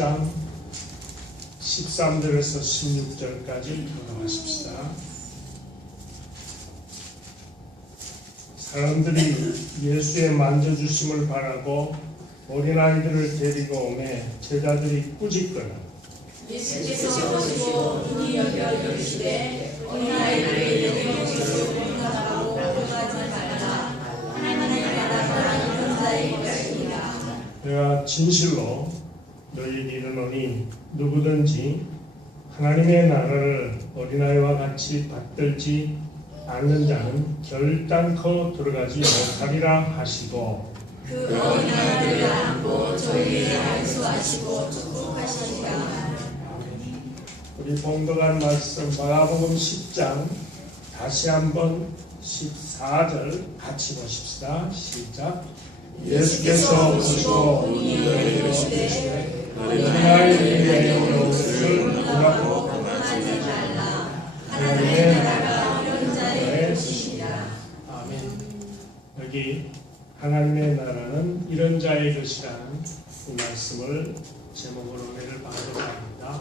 10장 13절에서 16절까지 돌아가십시다. 사람들이 예수의 만져주심을 바라고 어린아이들을 데리고 오매 제자들이 꾸짖거나 예수께서 보시고 눈이 열려 이르시되 어린아이들의 영의 모습을 공감하고 공감하지 말라. 하나님의 나라가 이런 자의 것이니라. 내가 진실로 너희에게 이르노니 누구든지 하나님의 나라를 어린아이와 같이 받들지 않는 자는 결단코 들어가지 못하리라 하시고 그 어린아이들을 안고 저희에게 안수하시고 축복하시니라. 우리 봉독한 말씀 마가복음 10장 다시 한번 14절 같이 보십시다. 시작. 예수께서 보시고 눈이 열려 이르시되 어린아이들의 영의 모습을 보라고 공감하지 말라. 하나님의 나라가 이런 자의 것이니라. 아멘. 여기 하나님의 나라는 이런 자의 것이라는 이 말씀을 제목으로 은혜를 받으려 합니다.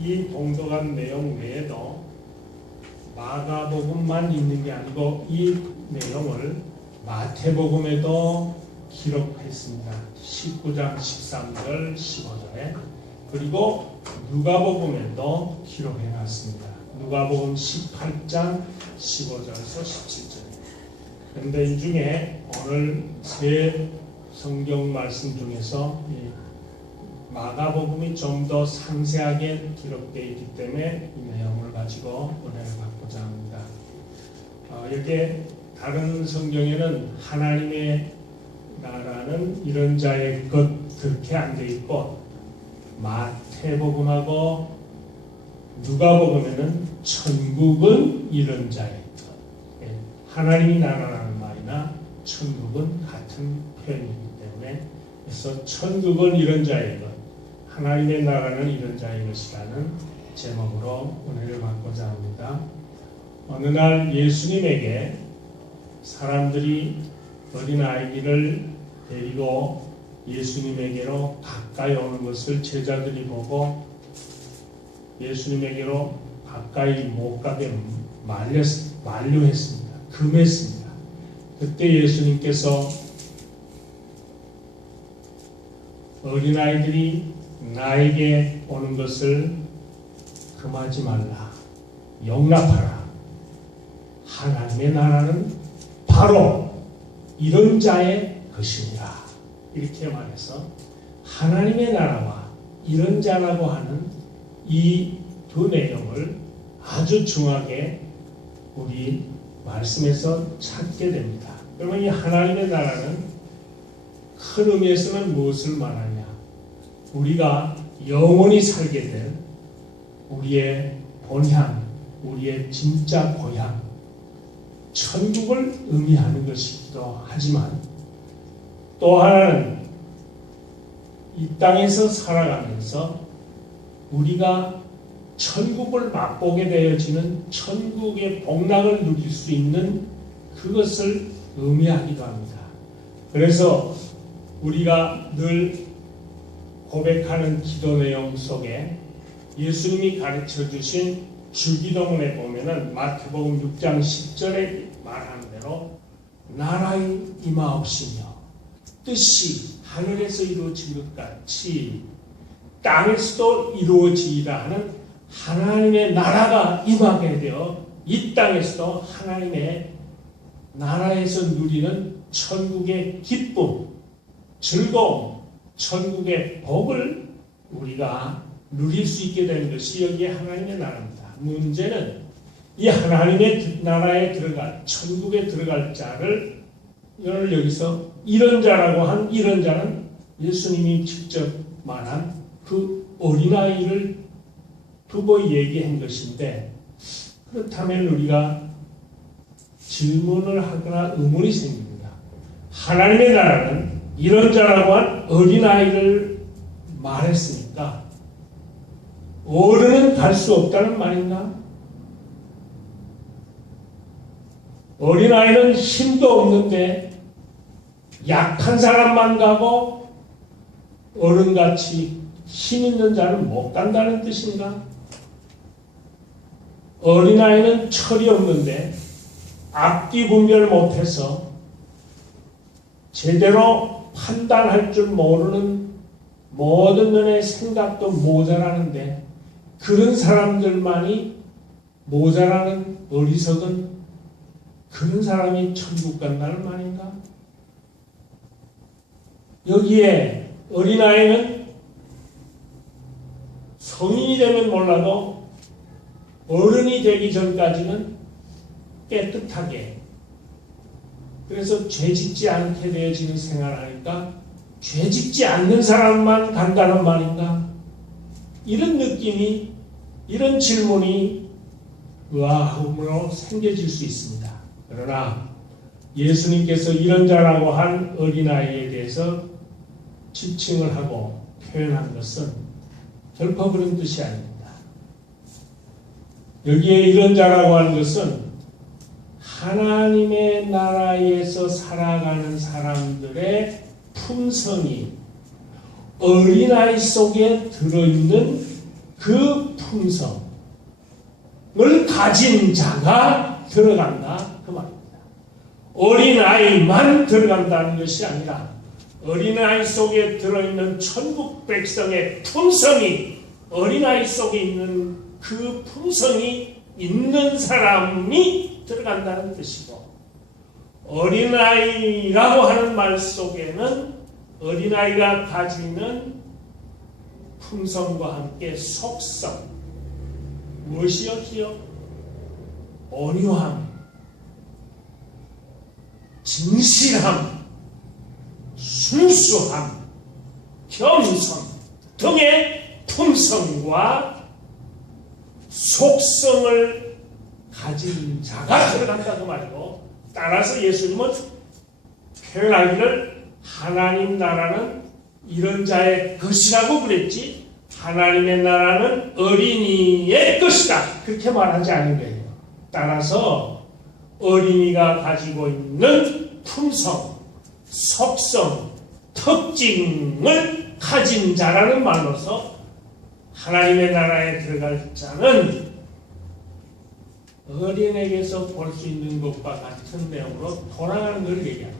이 봉독한 내용 외에도 마가복음만 있는 게 아니고 이 내용을 마태복음에도 기록했습니다. 19장 13절 15절에 그리고 누가복음에도 기록해놨습니다. 누가복음 18장 15절에서 17절. 그런데 이 중에 오늘 세 성경 말씀 중에서 마가복음이 좀 더 상세하게 기록되어 있기 때문에 이 내용을 가지고 은혜를 받고자 합니다. 여기에 다른 성경에는 하나님의 나라는 이런 자의 것 그렇게 안 돼 있고 마태복음하고 누가복음에는 천국은 이런 자의 것, 하나님이 나라라는 말이나 천국은 같은 표현이기 때문에 그래서 천국은 이런 자의 것, 하나님의 나라는 이런 자의 것이라는 제목으로 은혜를 받고자 합니다. 어느 날 예수님에게 사람들이 어린아이를 데리고 예수님에게로 가까이 오는 것을 제자들이 보고 예수님에게로 가까이 못 가게 만류했습니다. 금했습니다. 그때 예수님께서 어린아이들이 나에게 오는 것을 금하지 말라. 용납하라. 하나님의 나라는 바로 이런 자의 것이니라. 이렇게 말해서 하나님의 나라와 이런 자라고 하는 이 두 내용을 아주 중하게 우리 말씀에서 찾게 됩니다. 그러면 이 하나님의 나라는 큰 의미에서는 무엇을 말하냐? 우리가 영원히 살게 될 우리의 본향, 우리의 진짜 고향, 천국을 의미하는 것이기도 하지만 또 하나는 이 땅에서 살아가면서 우리가 천국을 맛보게 되어지는 천국의 복락을 누릴 수 있는 그것을 의미하기도 합니다. 그래서 우리가 늘 고백하는 기도 내용 속에 예수님이 가르쳐 주신 주기도문에 보면은 마태복음 6장 10절에 말하는 대로 나라의 임하옵시며 뜻이 하늘에서 이루어진 것 같이 땅에서도 이루어지리라 하는 하나님의 나라가 임하게 되어 이 땅에서도 하나님의 나라에서 누리는 천국의 기쁨, 즐거움, 천국의 복을 우리가 누릴 수 있게 되는 것이 여기에 하나님의 나라입니다. 문제는 이 하나님의 나라에 들어갈, 천국에 들어갈 자를 오늘 여기서 이런 자라고 한 이런 자는 예수님이 직접 말한 그 어린아이를 두고 얘기한 것인데 그렇다면 우리가 질문을 하거나 의문이 생깁니다. 하나님의 나라는 이런 자라고 한 어린아이를 말했으니까 어른은 갈 수 없다는 말인가? 어린아이는 힘도 없는데 약한 사람만 가고 어른같이 힘 있는 자는 못 간다는 뜻인가? 어린아이는 철이 없는데 앞뒤 분별 못해서 제대로 판단할 줄 모르는 모든 면의 생각도 모자라는데 그런 사람들만이 모자라는 어리석은 그런 사람이 천국 간다는 말인가? 여기에 어린아이는 성인이 되면 몰라도 어른이 되기 전까지는 깨끗하게, 그래서 죄짓지 않게 되어지는 생활을 하니까 죄짓지 않는 사람만 간다는 말인가? 이런 느낌이, 이런 질문이 의아함으로 생겨질 수 있습니다. 그러나 예수님께서 이런 자라고 한 어린아이에 대해서 지칭을 하고 표현한 것은 결코 그런 뜻이 아닙니다. 여기에 이런 자라고 하는 것은 하나님의 나라에서 살아가는 사람들의 품성이 어린아이 속에 들어있는 그 품성을 가진 자가 들어간다 그 말입니다. 어린아이만 들어간다는 것이 아니라 어린아이 속에 들어있는 천국 백성의 품성이, 어린아이 속에 있는 그 품성이 있는 사람이 들어간다는 뜻이고, 어린아이라고 하는 말 속에는 어린아이가 가지는 품성과 함께 속성, 무엇이었지요? 온유함, 진실함, 순수함, 겸손 등의 품성과 속성을 가진 자가 들어간다고 말이고, 따라서 예수님은 표현하기를 하나님 나라는 이런 자의 것이라고 그랬지 하나님의 나라는 어린이의 것이다 그렇게 말하지 않은 거예요. 따라서 어린이가 가지고 있는 품성, 속성, 특징을 가진 자라는 말로서 하나님의 나라에 들어갈 자는 어린에게서 볼 수 있는 것과 같은 내용으로 돌아가는 걸 얘기합니다.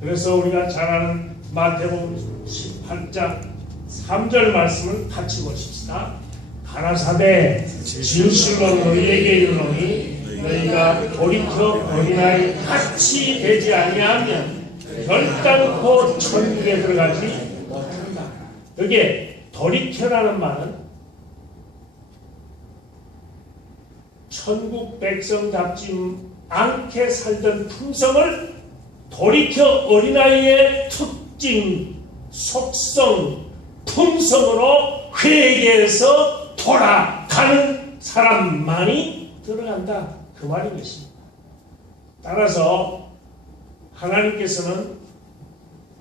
그래서 우리가 잘 아는 마태복음 18장 3절 말씀을 같이 보십시다. 가라사대 진실로 너희에게 이르노니 너희가 돌이켜 어린아이 같이 되지 아니하면 결단코 천국에 들어가지 못한다. 여기에 돌이켜라는 말은 천국 백성답지 않게 살던 품성을 돌이켜 어린아이의 특징, 속성, 품성으로 회개해서 돌아가는 사람만이 들어간다 그 말인 것입니다. 따라서 하나님께서는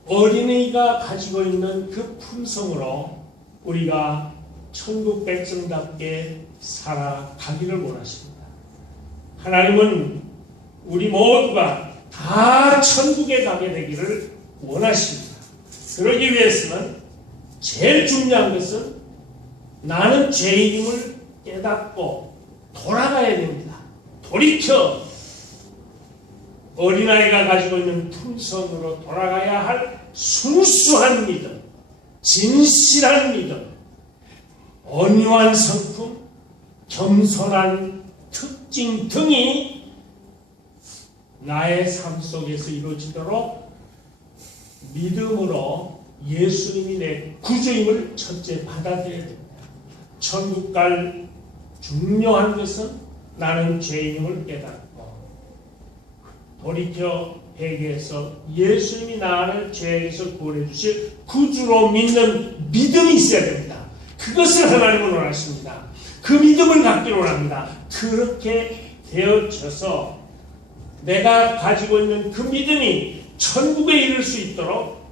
어린이가 가지고 있는 그 품성으로 우리가 천국 백성답게 살아가기를 원하십니다. 하나님은 우리 모두가 다 천국에 가게 되기를 원하십니다. 그러기 위해서는 제일 중요한 것은 나는 죄인임을 깨닫고 돌아가야 됩니다. 돌이켜 어린아이가 가지고 있는 품성으로 돌아가야 할 순수한 믿음, 진실한 믿음, 온유한 성품, 겸손한 특징 등이 나의 삶 속에서 이루어지도록 믿음으로 예수님이 내 구주임을 첫째 받아들여야 됩니다. 천국 갈 중요한 것은 나는 죄인임을 깨닫고 돌이켜 회개해서 예수님이 나를 죄에서 구원해 주실 구주로 믿는 믿음이 있어야 됩니다. 그것을 하나님은 원하십니다. 그 믿음을 갖기를 원합니다. 그렇게 되어져서 내가 가지고 있는 그 믿음이 천국에 이를 수 있도록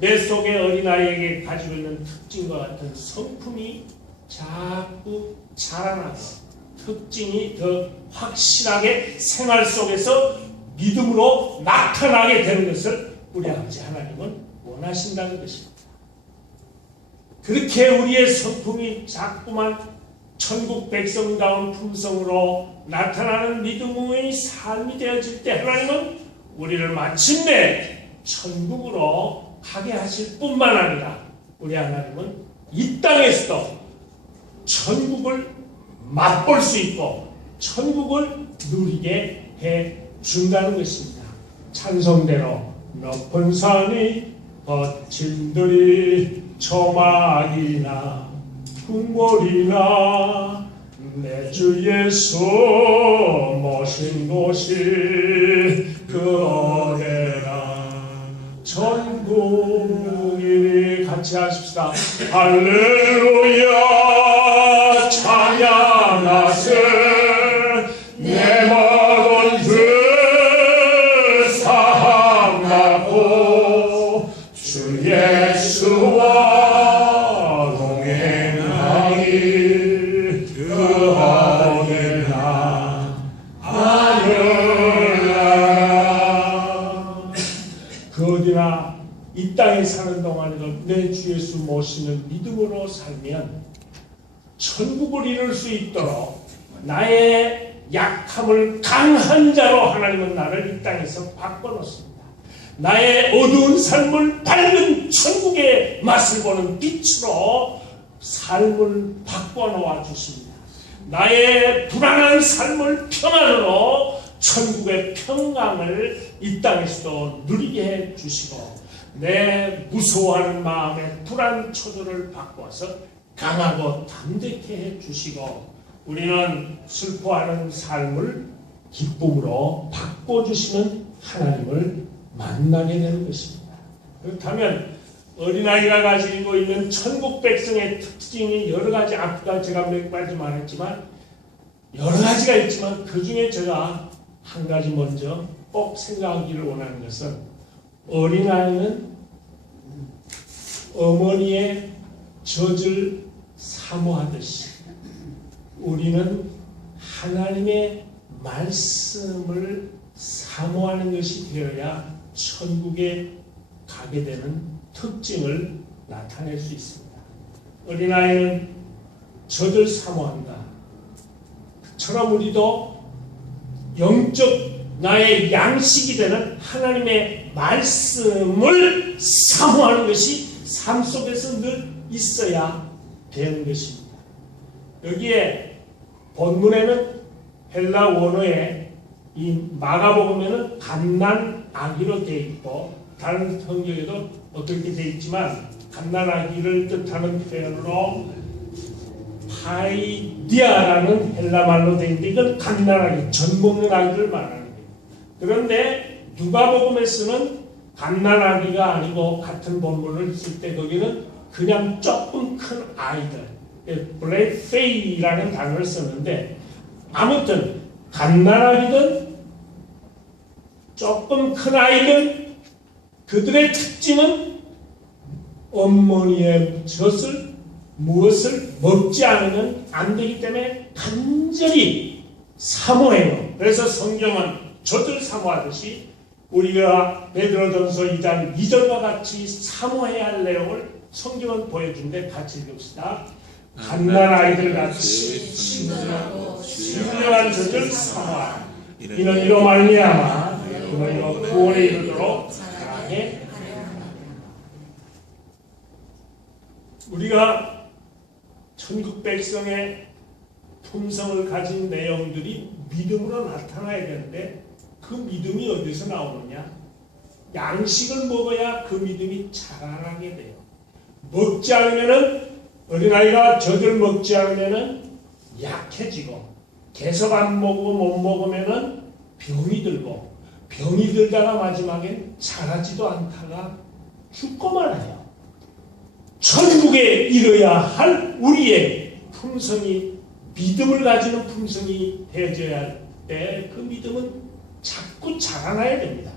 내 속에 어린아이에게 가지고 있는 특징과 같은 성품이 자꾸 자라나고 특징이 더 확실하게 생활 속에서 믿음으로 나타나게 되는 것을 우리 아버지 하나님은 원하신다는 것입니다. 그렇게 우리의 성품이 자꾸만 천국 백성다운 품성으로 나타나는 믿음의 삶이 되어질 때 하나님은 우리를 마침내 천국으로 가게 하실 뿐만 아니라 우리 하나님은 이 땅에서도 천국을 맛볼 수 있고 천국을 누리게 해 준다는 것입니다. 찬송대로 높은 산이 거친들이 초막이나 궁궐이나 내 주 예수 모신 곳이 그 어디나 천국이니 같이 하십시다. 할렐루야 찬양하세 내 모든 죄 사함받고 주 예수와 동행하니 그 어디나 하늘나라. 그 어디나 이 땅에 사는 동안에도 내 주 예수 모시는 믿음으로 살면 천국을 이룰 수 있도록 나의 약함을 강한 자로 하나님은 나를 이 땅에서 바꿔놓습니다. 나의 어두운 삶을 밝은 천국의 맛을 보는 빛으로 삶을 바꿔놓아 주십니다. 나의 불안한 삶을 평안으로 천국의 평강을 이 땅에서도 누리게 해 주시고 내 무서워하는 마음의 불안 초조를 바꿔서 강하고 담대케 해 주시고 우리는 슬퍼하는 삶을 기쁨으로 바꿔주시는 하나님을 만나게 되는 것입니다. 그렇다면 어린아이가 가지고 있는 천국 백성의 특징이 여러 가지, 아까 제가 몇 가지 말했지만 여러 가지가 있지만 그 중에 제가 한 가지 먼저 꼭 생각하기를 원하는 것은 어린아이는 어머니의 젖을 사모하듯이 우리는 하나님의 말씀을 사모하는 것이 되어야 천국에 가게 되는 특징을 나타낼 수 있습니다. 어린아이는 젖을 사모한다. 그처럼 우리도 영적 나의 양식이 되는 하나님의 말씀을 사모하는 것이 삶 속에서 늘 있어야 되는 것입니다. 여기에 본문에는 헬라 원어에 이 마가복음에는 갓난아기로 되어 있고 다른 성경에도 어떻게 되어 있지만 갓난아기를 뜻하는 표현으로 파이디아라는 헬라 말로 되어 있는데 이건 갓난아기, 젖 먹는 아기를 말하는 거예요. 그런데 누가복음에서는 갓난아기가 아니고 같은 본문을 쓸 때 거기는 그냥 조금 큰 아이들, 블레페이라는 단어를 썼는데 아무튼 갓난아기든 조금 큰 아이든 그들의 특징은 어머니의 젖을 무엇을 먹지 않으면 안 되기 때문에 간절히 사모해요. 그래서 성경은 젖을 사모하듯이 우리가 베드로전서 2장 2절과 같이 사모해야 할 내용을 성경은 보여주는데 같이 읽읍시다. 갓난아이들 같이 친절하고 신령한 젖을 사모하라. 이는 이로 말미암아 너희로 구원에 이르도록 자라게 하리라. 우리가 천국 백성의 품성을 가진 내용들이 믿음으로 나타나야 되는데 그 믿음이 어디서 나오느냐? 양식을 먹어야 그 믿음이 자라나게 돼요. 먹지 않으면은 어린아이가 젖을 먹지 않으면은 약해지고 계속 안 먹고 못 먹으면은 병이 들고 병이 들다가 마지막엔 자라지도 않다가 죽고 말아요. 천국에 이르야 할 우리의 품성이 믿음을 가지는 품성이 되어져야 할 때 그 믿음은 자꾸 자라나야 됩니다.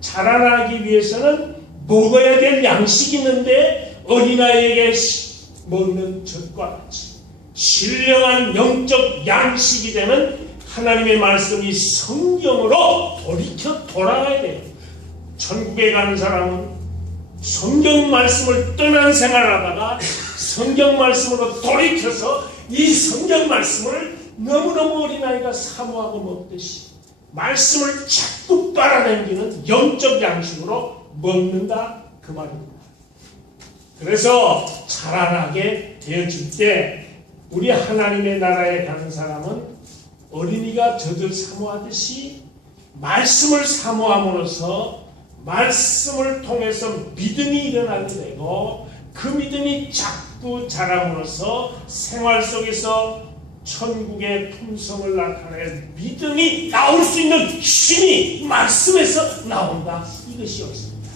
자라나기 위해서는 먹어야 될 양식이 있는데 어린아이에게 먹는 젖과 같이 신령한 영적 양식이 되는 하나님의 말씀이 성경으로 돌이켜 돌아가야 돼요. 천국에 가는 사람은 성경 말씀을 떠난 생활을 하다가 성경 말씀으로 돌이켜서 이 성경 말씀을 너무너무 어린아이가 사모하고 먹듯이 말씀을 자꾸 빨아당기는 영적 양식으로 먹는다 그 말입니다. 그래서 자라나게 되어질 때 우리 하나님의 나라에 가는 사람은 어린이가 젖을 사모하듯이 말씀을 사모함으로써 말씀을 통해서 믿음이 일어나게 되고 그 믿음이 자꾸 자람으로써 생활 속에서 천국의 품성을 나타낼 믿음이 나올 수 있는 힘이 말씀에서 나온다. 이것이 없습니다.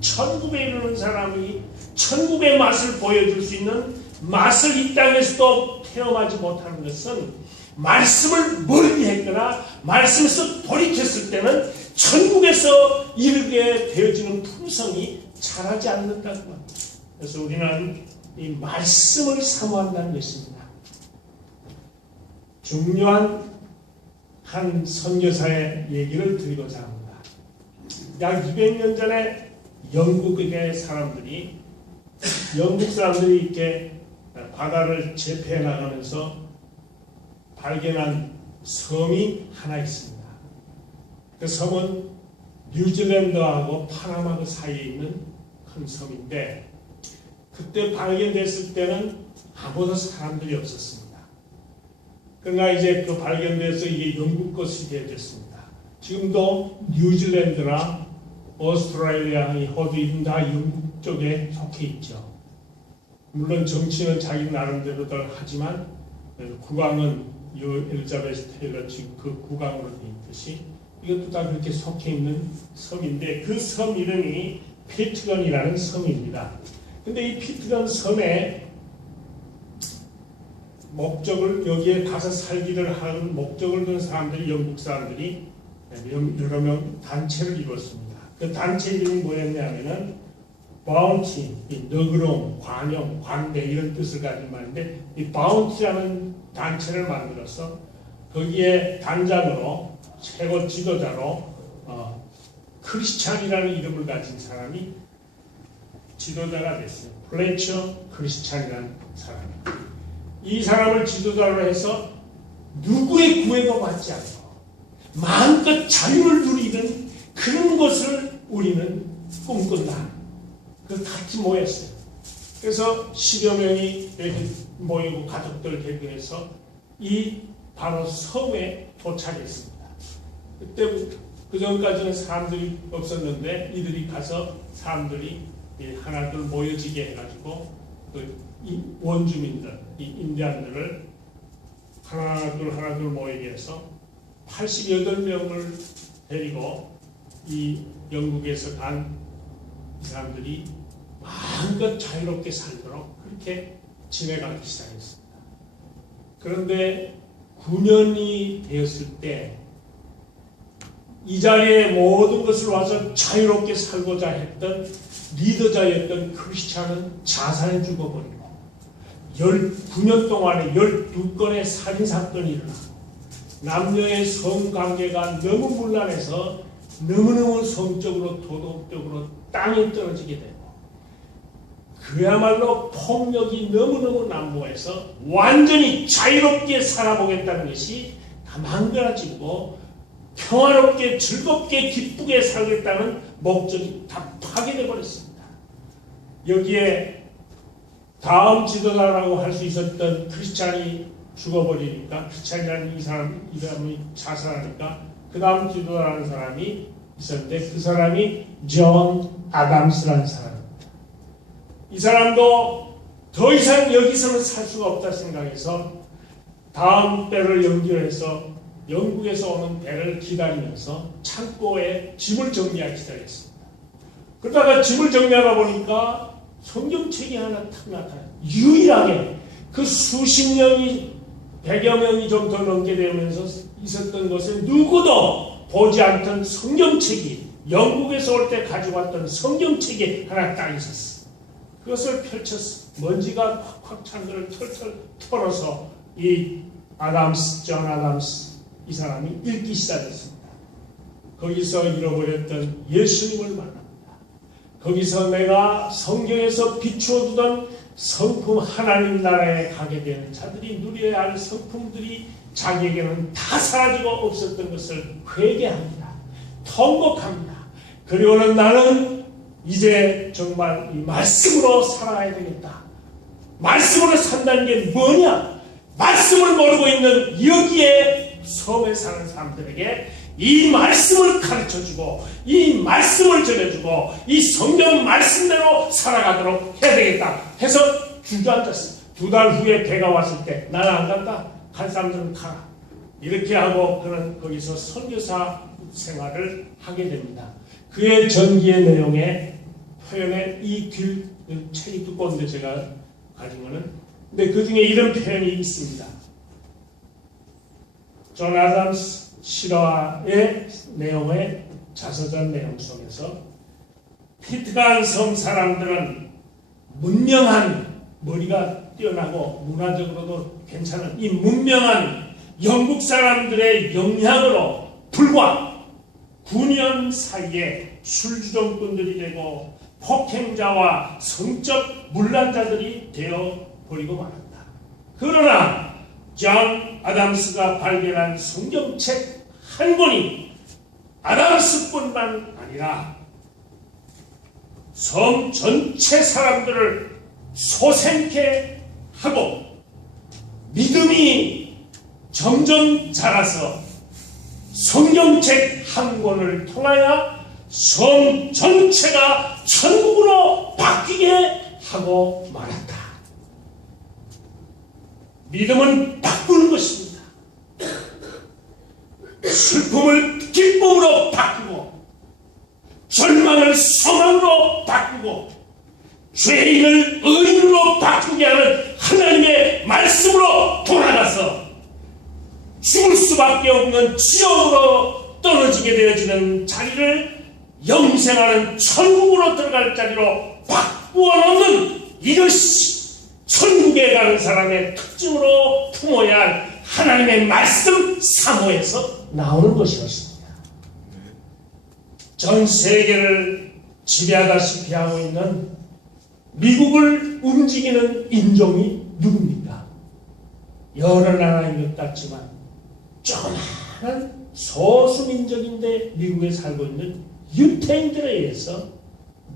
천국에 이르는 사람이 천국의 맛을 보여줄 수 있는 맛을 이 땅에서도 체험하지 못하는 것은 말씀을 멀리 했거나 말씀에서 돌이켰을 때는 천국에서 이르게 되어지는 품성이 자라지 않는다고 합니다. 그래서 우리는 이 말씀을 사모한다는 것입니다. 중요한 한 선교사의 얘기를 드리고자 합니다. 약 200년 전에 영국 사람들이 이렇게 바다를 제패해 나가면서 발견한 섬이 하나 있습니다. 그 섬은 뉴질랜드하고 파나마 그 사이에 있는 큰 섬인데 그때 발견됐을 때는 아무도 사람들이 없었습니다. 그러나 이제 그 발견돼서 이게 영국 것이 되어졌습니다. 지금도 뉴질랜드나 오스트레일리아, 호주 다 영국 쪽에 속해 있죠. 물론 정치는 자기 나름대로들 하지만 국왕은 엘리자베스 테일러 지금 그 국왕으로 되어 있듯이 이것도 다 그렇게 속해 있는 섬인데 그 섬 이름이 피트건이라는 섬입니다. 근데 이 피트건 섬의 목적을 여기에 가서 살기를 하는 목적을 둔 사람들이 영국 사람들이 여러 명 단체를 이뤘습니다. 그 단체 이름이 뭐였냐면은 바운티, 너그러움, 관용, 관대 이런 뜻을 가진 말인데 이 바운티라는 단체를 만들어서 거기에 단장으로 최고 지도자로 크리스찬이라는 이름을 가진 사람이 지도자가 됐어요. 플래처 크리스찬이라는 사람. 이 사람을 지도자로 해서 누구의 구애도 받지 않고 마음껏 자유를 누리는 그런 것을 우리는 꿈꾼다. 그 같이 모였어요. 그래서 10여 명이 이렇게 모이고 가족들 대표해서 이 바로 섬에 도착했습니다. 그때 그 전까지는 사람들이 없었는데 이들이 가서 사람들이 하나둘 모여지게 해가지고 그 원주민들, 이 인디안들을 하나둘 모이게 해서 88명을 데리고 이 영국에서 간 이 사람들이 마음껏 자유롭게 살도록 그렇게 지내가기 시작했습니다. 그런데 9년이 되었을 때 이 자리에 모든 것을 와서 자유롭게 살고자 했던 리더자였던 크리스찬은 자살해 죽어버리고 9년 동안에 12건의 살인사건이 일어나고 남녀의 성관계가 너무 문란해서 너무너무 성적으로 도덕적으로 땅에 떨어지게 되고 그야말로 폭력이 너무너무 난무해서 완전히 자유롭게 살아보겠다는 것이 다 망가지고 평화롭게 즐겁게 기쁘게 살겠다는 목적이 다 파괴되어 버렸습니다. 여기에 다음 지도자라고 할 수 있었던 크리스찬이 죽어버리니까 크리스찬이라는 이 사람이 자살하니까 그 다음 지도자라는 사람이 있었는데 그 사람이 존 아담스라는 사람입니다. 이 사람도 더 이상 여기서는 살 수가 없다 생각해서 다음 배를 연결해서 영국에서 오는 배를 기다리면서 창고에 짐을 정리하기 시작했습니다. 그러다가 짐을 정리하다 보니까 성경책이 하나 탁 나타나요. 유일하게 그 수십 명이 100여 명이 좀 더 넘게 되면서 있었던 것에 누구도 보지 않던 성경책이 영국에서 올 때 가지고 왔던 성경책이 하나 딱 있었어. 그것을 펼쳤어. 먼지가 콱콱 찬 것을 털털 털어서 이 존 아담스 이 사람이 읽기 시작했습니다. 거기서 잃어버렸던 예수님을 만납니다. 거기서 내가 성경에서 비추어두던 성품 하나님 나라에 가게 되는 자들이 누려야 할 성품들이 자기에게는 다 사라지고 없었던 것을 회개합니다. 통곡합니다. 그리고는 나는 이제 정말 이 말씀으로 살아가야 되겠다. 말씀으로 산다는 게 뭐냐? 말씀을 모르고 있는 여기에 섬에 사는 사람들에게 이 말씀을 가르쳐주고 이 말씀을 전해주고 이 성경 말씀대로 살아가도록 해야 되겠다 해서 주저앉았습니다. 2달 후에 배가 왔을 때 나는 안 간다. 간 사람들은 가라. 이렇게 하고 그는 거기서 선교사 생활을 하게 됩니다. 그의 전기의 내용에 표현에 이 책이 두꺼운데 제가 가진 거는 근데 그 중에 이런 표현이 있습니다. 존 아담스 실화의 내용의 자서전 내용 속에서 피트간 섬 사람들은 문명한 머리가 뛰어나고 문화적으로도 괜찮은 이 문명한 영국 사람들의 영향으로 불과 9년 사이에 술주정꾼들이 되고 폭행자와 성적 문란자들이 되어버리고 말았다. 그러나 존 아담스가 발견한 성경책 한 권이 아담스뿐만 아니라 섬 전체 사람들을 소생케 하고 믿음이 점점 자라서 성경책 한 권을 통하여 섬 전체가 천국으로 바뀌게 하고 말았다. 믿음은 바꾸는 것입니다. 슬픔을 기쁨으로 바꾸고 절망을 소망으로 바꾸고 죄인을 의인으로 바꾸게 하는 하나님의 말씀으로 돌아가서 죽을 수밖에 없는 지옥으로 떨어지게 되어지는 자리를 영생하는 천국으로 들어갈 자리로 바꾸어 놓는 이것이 천국에 가는 사람의 특징으로 품어야 할 하나님의 말씀 사모에서 나오는 것이었습니다. 전 세계를 지배하다시피 하고 있는 미국을 움직이는 인종이 누굽니까? 여러 나라인 것 같지만 조그마한 소수민족인데 미국에 살고 있는 유태인들에 의해서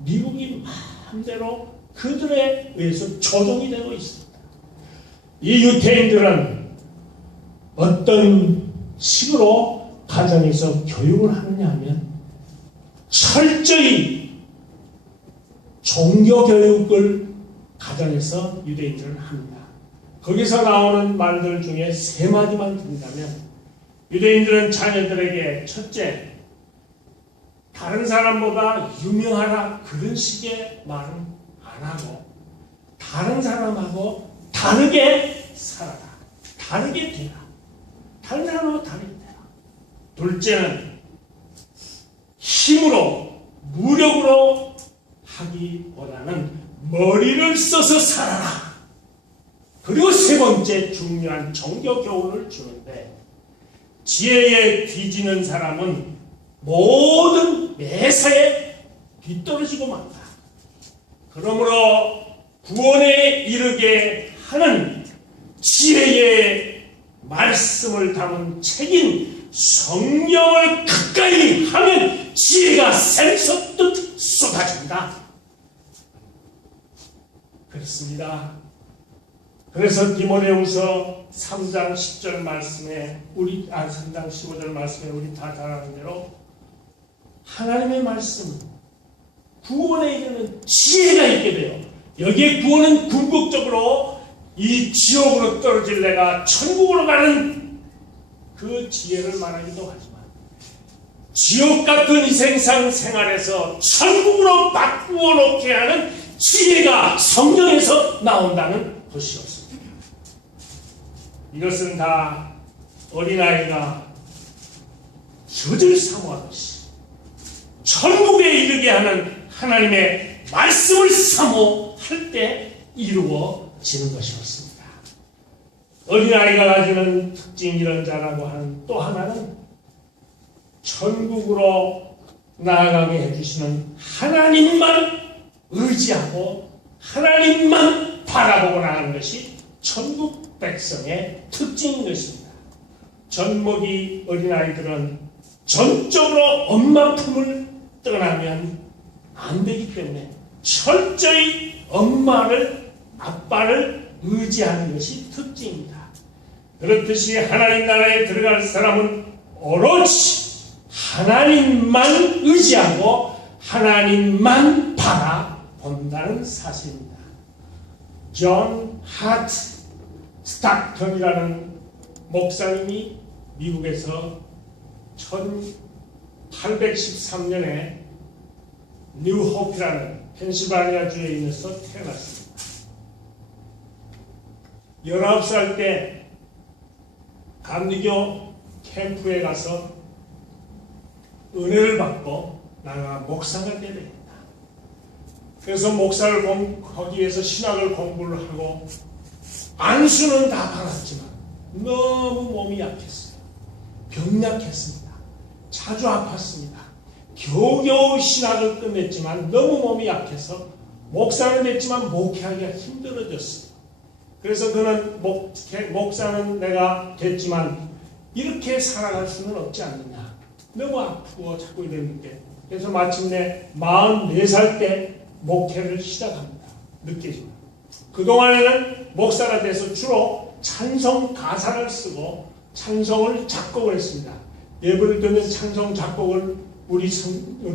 미국이 마음대로 그들에 의해서 조종이 되고 있습니다. 이 유태인들은 어떤 식으로 가정에서 교육을 하느냐 하면 철저히 종교교육을 가정에서 유대인들은 합니다. 거기서 나오는 말들 중에 3마디만 든다면 유대인들은 자녀들에게 첫째, 다른 사람보다 유명하라 그런 식의 말은 안 하고 다른 사람하고 다르게 살아라. 다르게 되라. 다른 사람하고 다르게 되라. 둘째는 힘으로 무력으로 하기보다는 머리를 써서 살아라. 그리고 세 번째 중요한 종교 교훈을 주는데 지혜에 뒤지는 사람은 모든 매사에 뒤떨어지고 만다. 그러므로 구원에 이르게 하는 지혜의 말씀을 담은 책인 성경을 가까이 하면 지혜가 샘솟듯 쏟아진다. 그렇습니다. 그래서 디모데후서 3장 10절 말씀에 3장 15절 말씀에 우리 다 잘 아는 대로 하나님의 말씀 구원에 이르는 지혜가 있게 돼요. 여기에 구원은 궁극적으로 이 지옥으로 떨어질 내가 천국으로 가는 그 지혜를 말하기도 하지만 지옥 같은 이 세상 생활에서 천국으로 바꾸어 놓게 하는 지혜가 성경에서 나온다는 것이었습니다. 이것은 다 어린아이가 젖을 사모하듯이 천국에 이르게 하는 하나님의 말씀을 사모할 때 이루어지는 것이었습니다. 어린아이가 가지는 특징이런자라고 하는 또 하나는 천국으로 나아가게 해주시는 하나님만 의지하고 하나님만 바라보고 나가는 것이 천국 백성의 특징인 것입니다. 젖먹이 어린아이들은 전적으로 엄마 품을 떠나면 안 되기 때문에 철저히 엄마를, 아빠를 의지하는 것이 특징입니다. 그렇듯이 하나님 나라에 들어갈 사람은 오로지 하나님만 의지하고 하나님만 바라본다는 사실입니다. 존 하트 스타크턴이라는 목사님이 미국에서 1813년에 뉴호프라는 펜실바니아주에 있는서 태어났습니다. 19살 때 감리교 캠프에 가서 은혜를 받고 나가 목사가 되게 됩니다. 그래서 목사를 거기에서 신학을 공부를 하고 안수는 다 받았지만 너무 몸이 약했어요. 병약했습니다. 자주 아팠습니다. 겨우겨우 신학을 끝냈지만 너무 몸이 약해서 목사는 됐지만 목회하기가 힘들어졌어요. 그래서 그는 목사는 내가 됐지만 이렇게 살아갈 수는 없지 않느냐. 너무 아프고 자꾸 이랬는데 그래서 마침내 44살 때 목회를 시작합니다. 늦게지만. 그동안에는 목사가 돼서 주로 찬송 가사를 쓰고 찬송을 작곡을 했습니다. 예배를 드는 찬송 작곡을 우리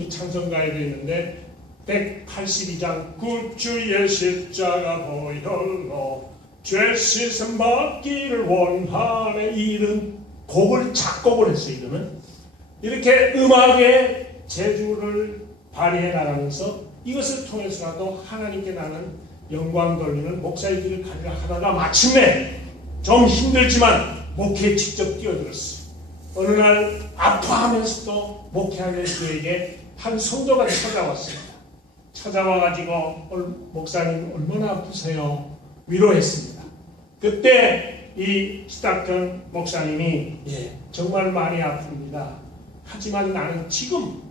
찬송가에도 있는데 182장 구주의 십자가 보혈로 죄 씻음 받기를 원하네 이런 곡을 작곡을 했어요. 이거는 이렇게 음악의 재주를 발휘해 나가면서 이것을 통해서라도 하나님께 나는 영광 돌리는 목사의 길을 가리라 하다가 마침내 좀 힘들지만 목회에 직접 뛰어들었어요. 어느 날 아파하면서도 목회하는 그에게 한 성도가 찾아왔습니다. 찾아와가지고 목사님 얼마나 아프세요? 위로했습니다. 그때 이 스타크턴 목사님이 정말 많이 아픕니다. 하지만 나는 지금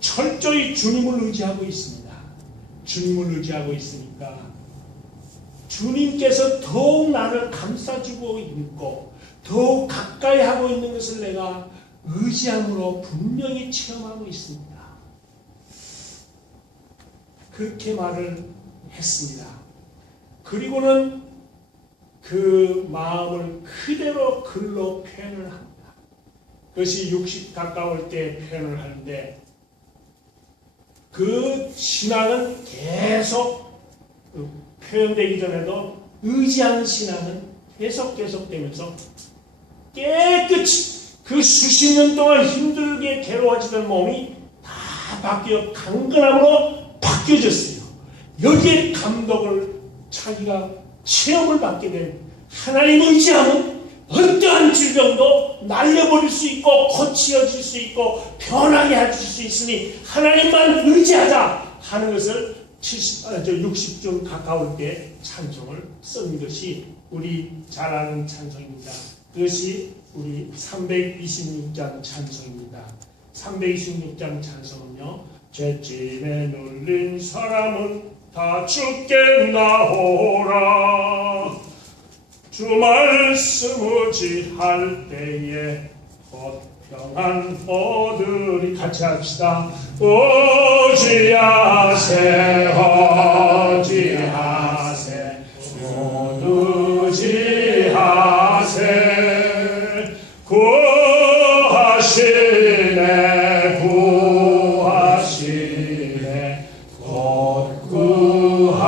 철저히 주님을 의지하고 있습니다. 주님을 의지하고 있으니까 주님께서 더욱 나를 감싸주고 있고 더욱 가까이 하고 있는 것을 내가 의지함으로 분명히 체험하고 있습니다. 그렇게 말을 했습니다. 그리고는 그 마음을 그대로 글로 표현을 합니다. 그것이 60 가까울 때 표현을 하는데 그 신앙은 계속 표현되기 전에도 의지하는 신앙은 계속되면서 깨끗이 그 수십 년 동안 힘들게 괴로워지던 몸이 다 바뀌어 강건함으로 바뀌어졌어요. 여기에 감독을 자기가 체험을 받게 된 하나님 의지하면 어떠한 질병도 날려버릴 수 있고 고치어질 수 있고 변하게 해줄 수 있으니 하나님만 의지하자 하는 것을 60중 가까울 때 찬송을 쓴 것이 우리 잘 아는 찬송입니다. 그것이 우리 326장 찬송입니다. 326장 찬송은요. 죄짐에 눌린 사람은 다 죽겠나오라. 주 말씀 의지할 때에 곧 평안 얻으리. 같이 합시다. 의지하세 의지하세 의지하세 구하시네 구하시네 곧 구하시네.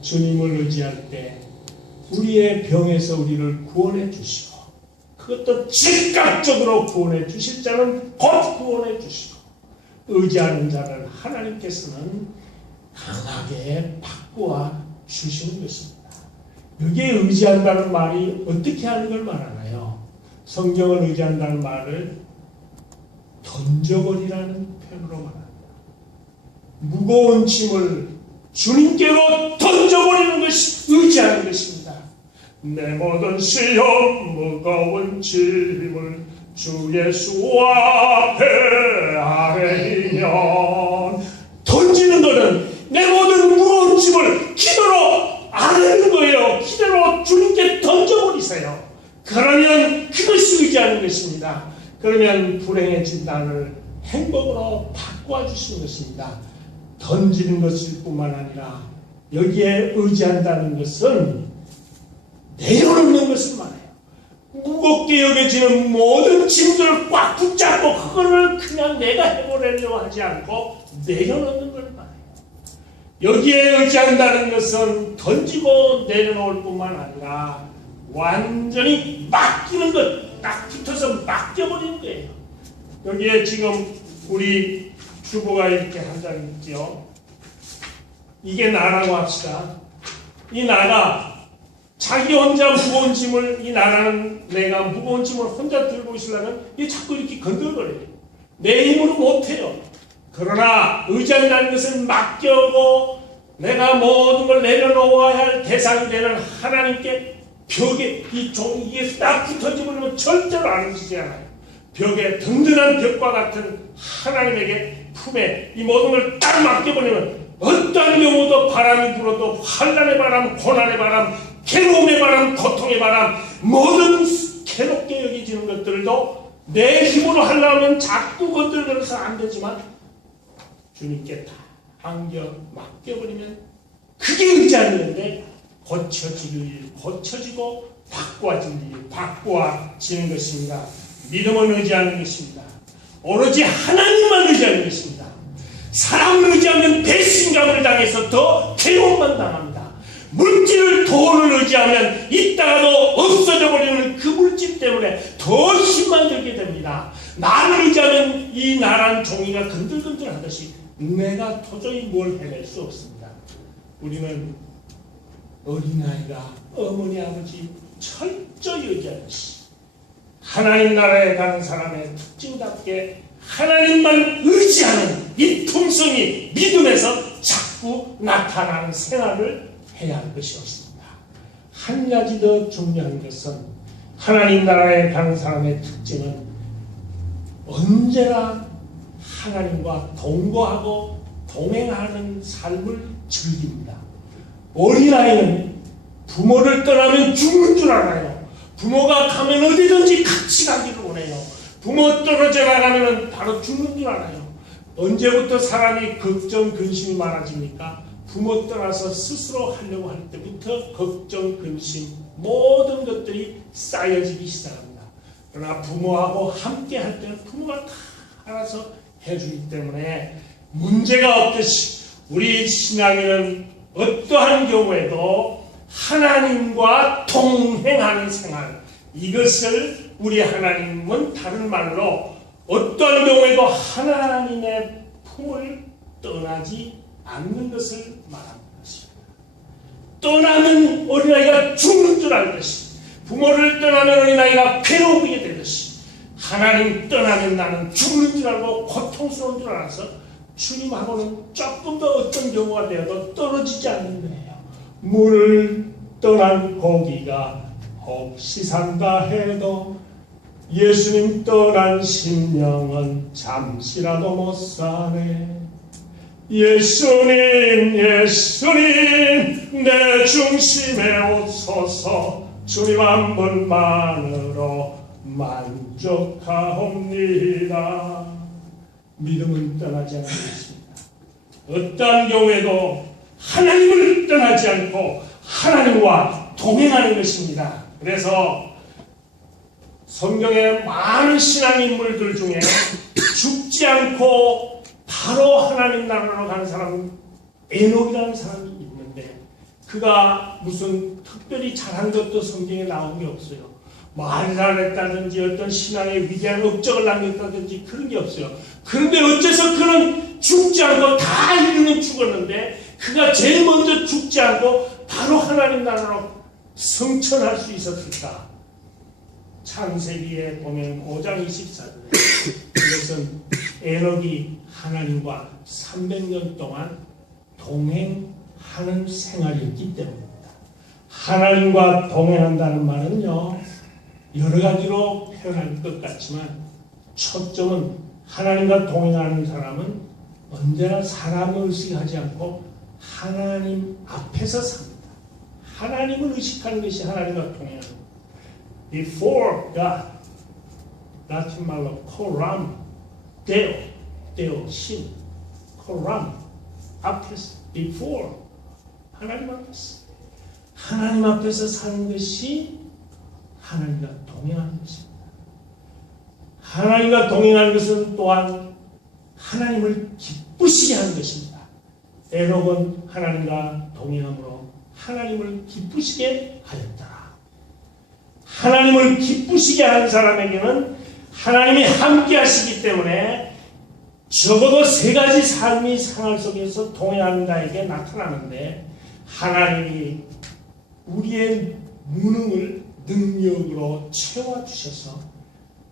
주님을 의지할 때 우리의 병에서 우리를 구원해 주시고 그것도 즉각적으로 구원해 주실 자는 곧 구원해 주시고 의지하는 자를 하나님께서는 강하게 바꾸어 주시는 것입니다. 여기에 의지한다는 말이 어떻게 하는 걸 말하나요? 성경을 의지한다는 말을 던져버리라는 표현으로 말합니다. 무거운 짐을 주님께로 던져버리는 것이 의지하는 것입니다. 내 모든 시험 무거운 짐을 주 예수 앞에 아뢰면 던지는 것은 내 모든 무거운 짐을 기도로 아뢰는 거예요. 기도로 주님께 던져버리세요. 그러면 그것이 의지하는 것입니다. 그러면 불행해진 나를 행복으로 바꿔주시는 것입니다. 던지는 것일 뿐만 아니라 여기에 의지한다는 것은 내려놓는 것을 말해요. 무겁게 여겨지는 모든 짐들을 꽉 붙잡고 그거를 그냥 내가 해보려고 하지 않고 내려놓는 걸 말해요. 여기에 의지한다는 것은 던지고 내려놓을 뿐만 아니라 완전히 맡기는 것, 딱 붙어서 맡겨버리는 거예요. 여기에 지금 우리 주보가 이렇게 한 장 있죠. 이게 나라고 합시다. 이 나가 자기 혼자 무거운 짐을, 이 나라는 내가 무거운 짐을 혼자 들고 있으려면 이 자꾸 이렇게 건들거려요. 내 힘으로 못해요. 그러나 의지한다는 것은 맡겨고 내가 모든 걸 내려놓아야 할 대상이 되는 하나님께 벽에 이 종이에 딱 붙어지면 절대로 안 움직이지 않아요. 벽에 든든한 벽과 같은 하나님에게 품에 이 모든 걸 딱 맡겨버리면 어떠한 경우도 바람이 불어도 환난의 바람, 고난의 바람, 괴로움의 바람, 고통의 바람, 모든 괴롭게 여겨지는 것들도 내 힘으로 하려면 자꾸 건들거려서 안 되지만 주님께 다 맡겨버리면 그게 의지하는데 고쳐지고 바꿔지는 것입니다. 믿음은 의지하는 것입니다. 오로지 하나님만 의지하는 것입니다. 사람을 의지하면 배신감을 당해서 더 괴로움만 당합니다. 물질을, 돈을 의지하면 있다가도 없어져 버리는 그 물질 때문에 더 힘만 들게 됩니다. 나를 의지하면 이 나란 종이가 건들건들하듯이 내가 도저히 뭘 해낼 수 없습니다. 우리는 어린아이가 어머니 아버지 철저히 의지하듯이 하나님 나라에 가는 사람의 특징답게 하나님만 의지하는 이 품성이 믿음에서 자꾸 나타나는 생활을 해야 할 것이 없습니다. 한 가지 더 중요한 것은 하나님 나라에 가는 사람의 특징은 언제나 하나님과 동거하고 동행하는 삶을 즐깁니다. 어린아이는 부모를 떠나면 죽는 줄 알아요. 부모가 가면 어디든지 같이 가기를 원해요. 부모 떨어져 나가면 바로 죽는 줄 알아요. 언제부터 사람이 걱정, 근심이 많아집니까? 부모 떠나서 스스로 하려고 할 때부터 걱정, 근심, 모든 것들이 쌓여지기 시작합니다. 그러나 부모하고 함께 할 때는 부모가 다 알아서 해주기 때문에 문제가 없듯이 우리 신앙인은 어떠한 경우에도 하나님과 동행하는 생활, 이것을 우리 하나님은 다른 말로 어떠한 경우에도 하나님의 품을 떠나지 않는 것을 말하는 것입니다. 떠나면 어린아이가 죽는 줄 알듯이, 부모를 떠나면 어린아이가 괴로우게 되듯이, 하나님 떠나면 나는 죽는 줄 알고 고통스러운 줄 알아서 주님하고는 조금 더 어떤 경우가 되어도 떨어지지 않는 거예요. 물을 떠난 고기가 혹시 산다 해도 예수님 떠난 심령은 잠시라도 못 사네. 예수님 내 중심에 오소서. 주님 한 분만으로 만족하옵니다. 믿음은 떠나지 않는 것입니다. 어떠한 경우에도 하나님을 떠나지 않고 하나님과 동행하는 것입니다. 그래서 성경의 많은 신앙인물들 중에 죽지 않고 바로 하나님 나라로 가는 사람은 에녹이라는 사람이 있는데, 그가 무슨 특별히 잘한 것도 성경에 나온 게 없어요. 말을 잘했다든지 어떤 신앙의 위대한 업적을 남겼다든지 그런 게 없어요. 그런데 어째서 그는 죽지 않고 다 인류는 죽었는데 그가 제일 먼저 죽지 않고 바로 하나님 나라로 승천할 수 있었을까? 창세기에 보면 5장 24절에 이것은 에녹이 하나님과 300년 동안 동행하는 생활이었기 때문입니다. 하나님과 동행한다는 말은요, 여러 가지로 표현할 것 같지만 초점은 하나님과 동행하는 사람은 언제나 사람을 의식하지 않고 하나님 앞에서 삽니다. 하나님을 의식하는 것이 하나님과 동행하는 것. Before God, 라틴 말로 코람, 데오, 신, 코람, 앞에서, before, 하나님 앞에서. 하나님 앞에서 사는 것이 하나님과 동행하는 것입니다. 하나님과 동행하는 것은 또한 하나님을 기쁘시게 하는 것입니다. 에녹은 하나님과 동행함으로 하나님을 기쁘시게 하였더라. 하나님을 기쁘시게 한 사람에게는 하나님이 함께 하시기 때문에 적어도 세 가지 삶이 생활 속에서 동행하는 자에게 나타나는데, 하나님이 우리의 무능을 능력으로 채워주셔서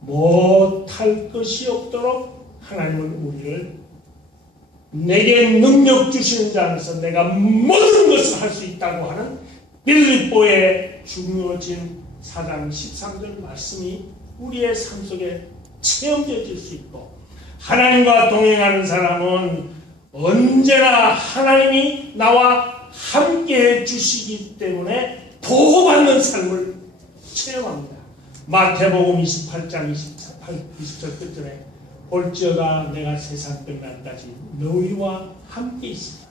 못할 것이 없도록 하나님은 우리를 내게 능력 주시는 자 안에서 내가 모든 것을 할 수 있다고 하는 빌립보의 중요진 4장 13절 말씀이 우리의 삶 속에 체험되어질 수 있고, 하나님과 동행하는 사람은 언제나 하나님이 나와 함께 해주시기 때문에 보호받는 삶을 체험합니다. 마태복음 28장 20절 끝절에 볼지어다 내가 세상 끝날까지 너희와 함께 있으리라.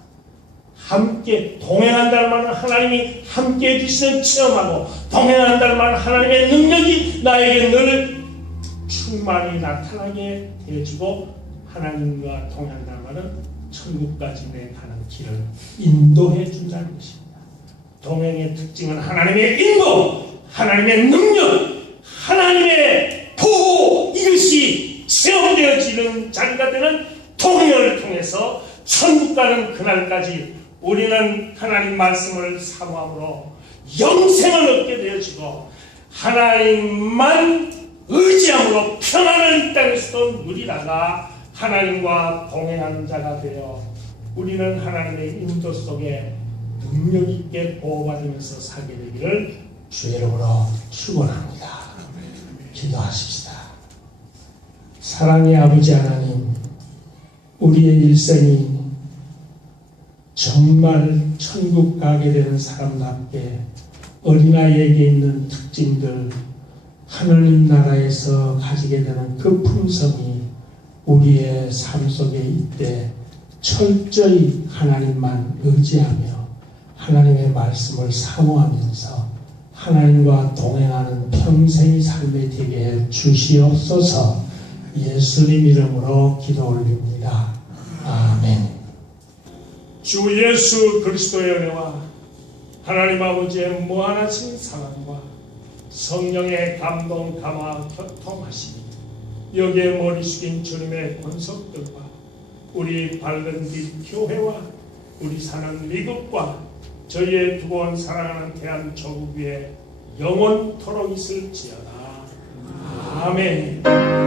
함께 동행한다는 말은 하나님이 함께 해주시는 체험하고, 동행한다는 말은 하나님의 능력이 나에게 늘 충만히 나타나게 되어지고, 하나님과 동행한다는 말은 천국까지 내 가는 길을 인도해 준다는 것입니다. 동행의 특징은 하나님의 인도, 하나님의 능력, 하나님의 보호, 이것이 체험되어지는 자리가 되는 동행을 통해서 천국 가는 그날까지 우리는 하나님 말씀을 사모함으로 영생을 얻게 되어지고, 하나님만 의지함으로 평안을 이 땅에서도 누리다가 하나님과 동행하는 자가 되어 우리는 하나님의 인도 속에 능력 있게 보호받으면서 살게 되기를 주의 이름으로 축원합니다. 기도하십시다. 사랑의 아버지 하나님, 우리의 일생이 정말 천국 가게 되는 사람답게 어린아이에게 있는 특징들, 하나님 나라에서 가지게 되는 그 품성이 우리의 삶 속에 있되 철저히 하나님만 의지하며 하나님의 말씀을 사모하면서 하나님과 동행하는 평생의 삶이 되게 해 주시옵소서. 예수님 이름으로 기도 올립니다. 아멘. 주 예수 그리스도의 은혜와 하나님 아버지의 무한하신 사랑과 성령의 감동, 감화, 교통하심이 여기에 머리 숙인 주님의 권속들과 우리 밝은 빛 교회와 우리 사는 미국과 저희의 두고 온 사랑하는 대한민국 위에 영원토록 있을지어다. 아멘.